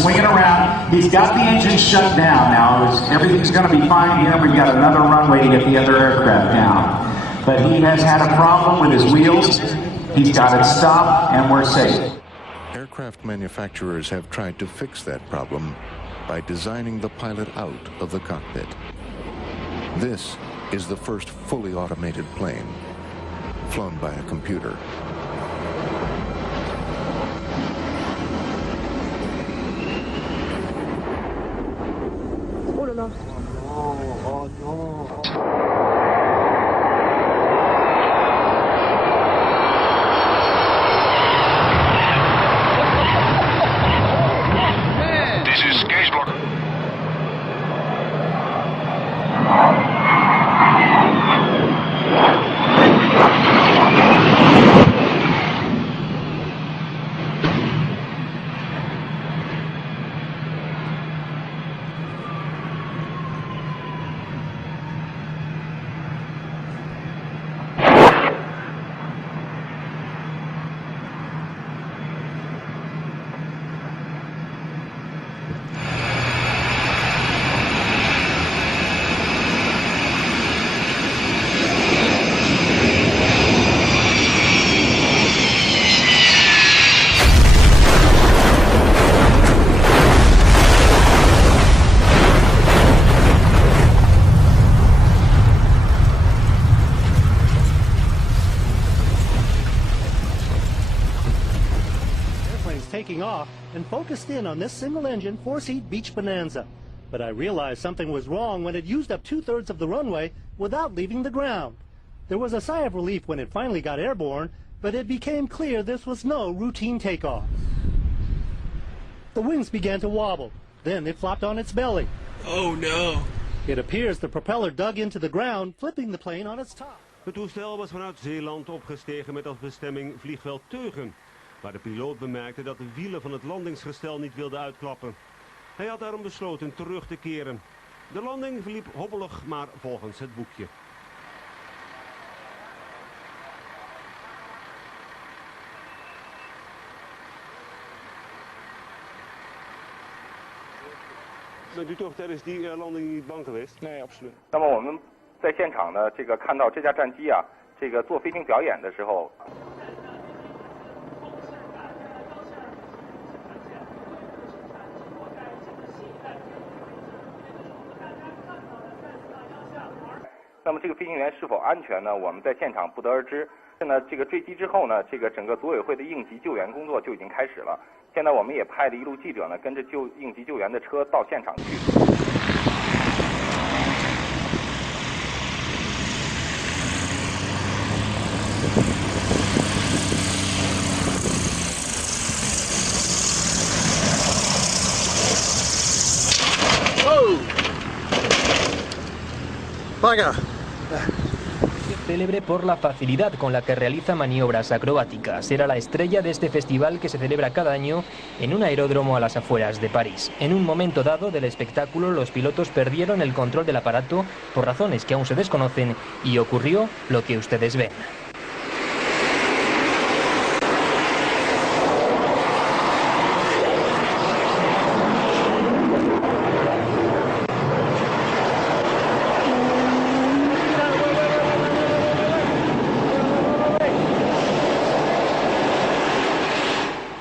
swinging around. He's got the engine shut down now. Everything's going to be fine here. We've got another runway to get the other aircraft down. But he has had a problem with his wheels. He's got it stopped, and we're safe. Aircraft manufacturers have tried to fix that problem by designing the pilot out of the cockpit. This is the first fully automated plane, flown by a computer. Oh là là. Oh non. Taking off and focused in on this single-engine, four-seat beach bonanza. But I realized something was wrong when it used up 2/3 of the runway without leaving the ground. There was a sigh of relief when it finally got airborne, but it became clear this was no routine takeoff. The wings began to wobble. Then it flopped on its belly. Oh no. It appears the propeller dug into the ground, flipping the plane on its top. Het toestel was vanuit Zeeland opgestegen met als bestemming vliegveld Teugen, waar de piloot bemerkte dat de wielen van het landingsgestel niet wilden uitklappen. Hij had daarom besloten terug te keren. De landing verliep hobbelig, maar volgens het boekje. Bent u toch tijdens die landing niet bang geweest? Nee, absoluut. 那么我们在现场呢，看到这架战机啊，做飞行表演的时候。 那么这个飞行员是否安全呢？我们在现场不得而知。现在坠机之后呢，整个组委会的应急救援工作就已经开始了。现在我们也派了一路记者呢，跟着应急救援的车到现场去。Oh! Venga. Célebre por la facilidad con la que realiza maniobras acrobáticas. Era la estrella de este festival que se celebra cada año en un aeródromo a las afueras de París. En un momento dado del espectáculo, los pilotos perdieron el control del aparato por razones que aún se desconocen y ocurrió lo que ustedes ven.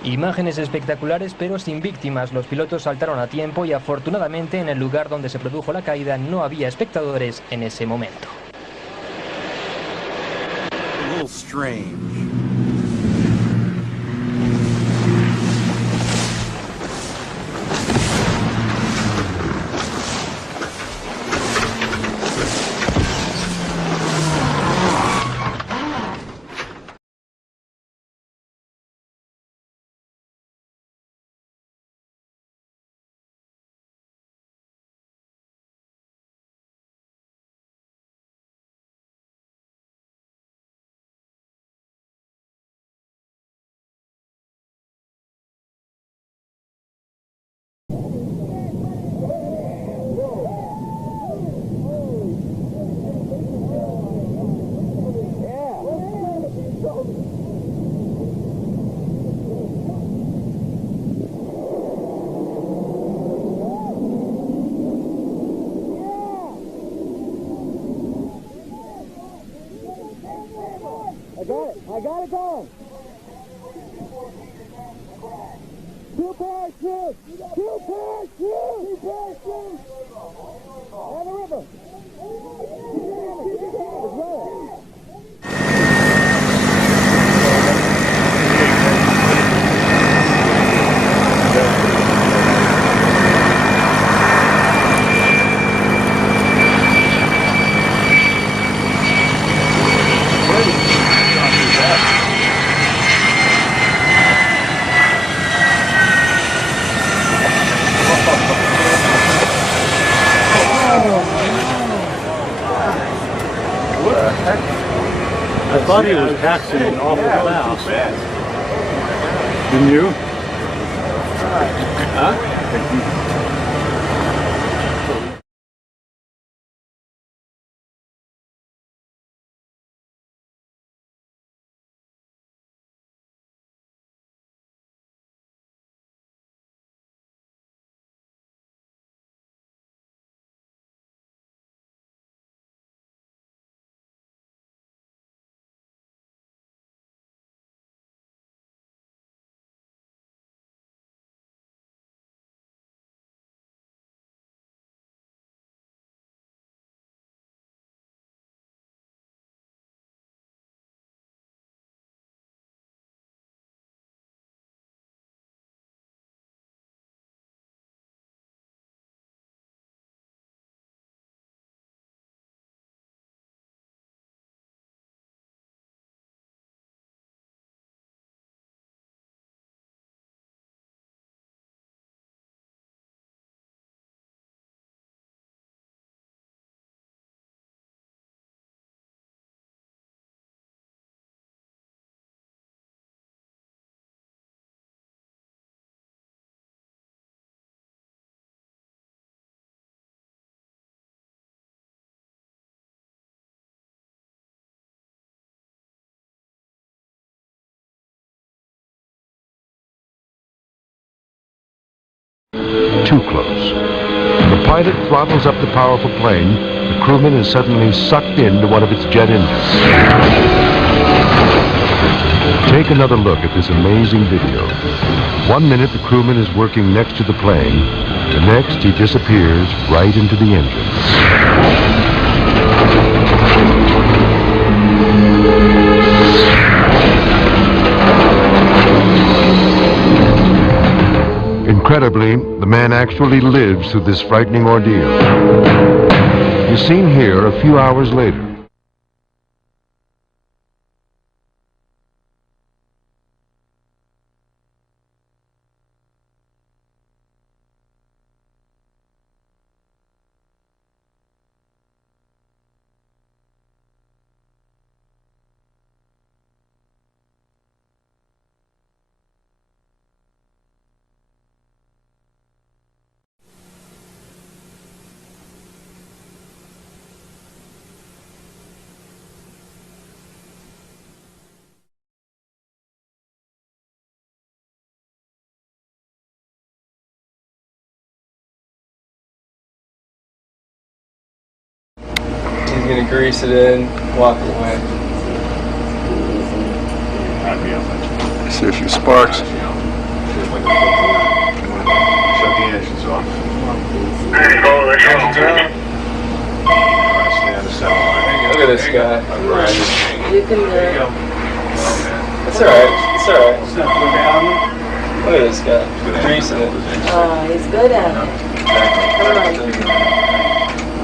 Imágenes espectaculares pero sin víctimas. Los pilotos saltaron a tiempo y afortunadamente en el lugar donde se produjo la caída no había espectadores en ese momento. A little strange. Let go. Two parachutes. Two parachutes. Two parachutes. On the river. I thought he was taxiing awful fast. Didn't you? Huh? Too close. The pilot throttles up the powerful plane. The crewman is suddenly sucked into one of its jet engines. Take another look at this amazing video. 1 minute the crewman is working next to the plane. The next he disappears right into the engine. Incredibly, the man actually lives through this frightening ordeal. He's seen here a few hours later. He's gonna grease it in, walk away. See a few sparks. Shut the engines off. Look at this guy. You can do it. It's alright. It's alright. Look at this guy. Greasing it. Oh, he's good at it.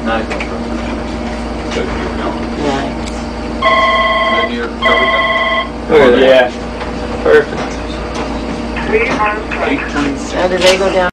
Nice. Look at that. Yeah. Perfect. Now do they go down?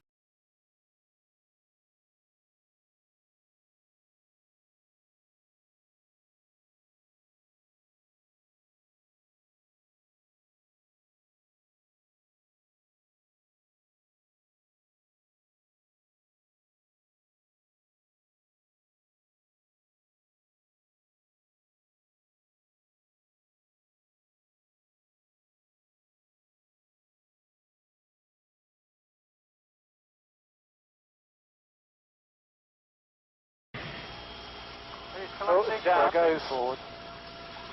There goes forward.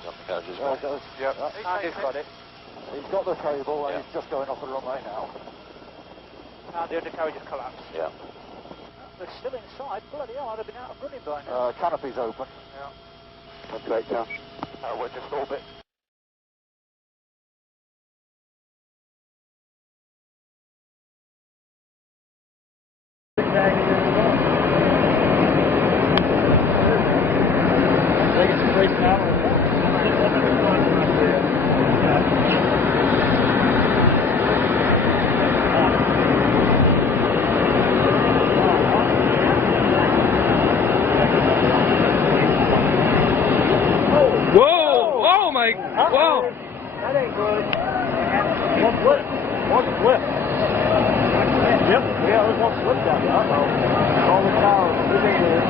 Undercarriage as well. Yep. Andy's got it. He's got the cable and he's just going off the runway now. The undercarriage has collapsed. Yeah. They're still inside. Bloody hell, I'd have been out of running by now. Canopy's open. Yeah. That's great, yeah. We're just orbit. Whoa! Oh my! Whoa! That ain't good. One flip. One flip. Yep. Yeah, there's one flip down there. Uh-oh. All the towers. Look at this.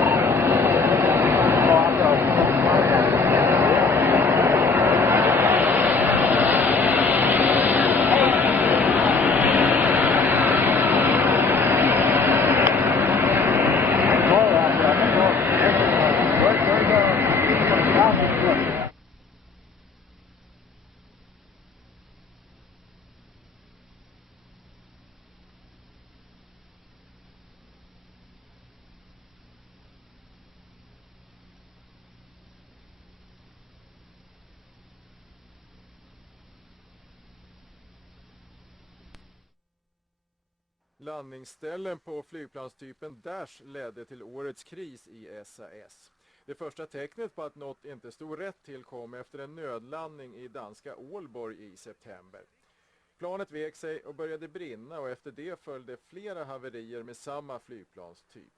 Oh, I know. Landningsställen på flygplanstypen Dash ledde till årets kris i SAS. Det första tecknet på att något inte stod rätt till kom efter en nödlandning i danska Ålborg i september. Planet vek sig och började brinna och efter det följde flera haverier med samma flygplanstyp.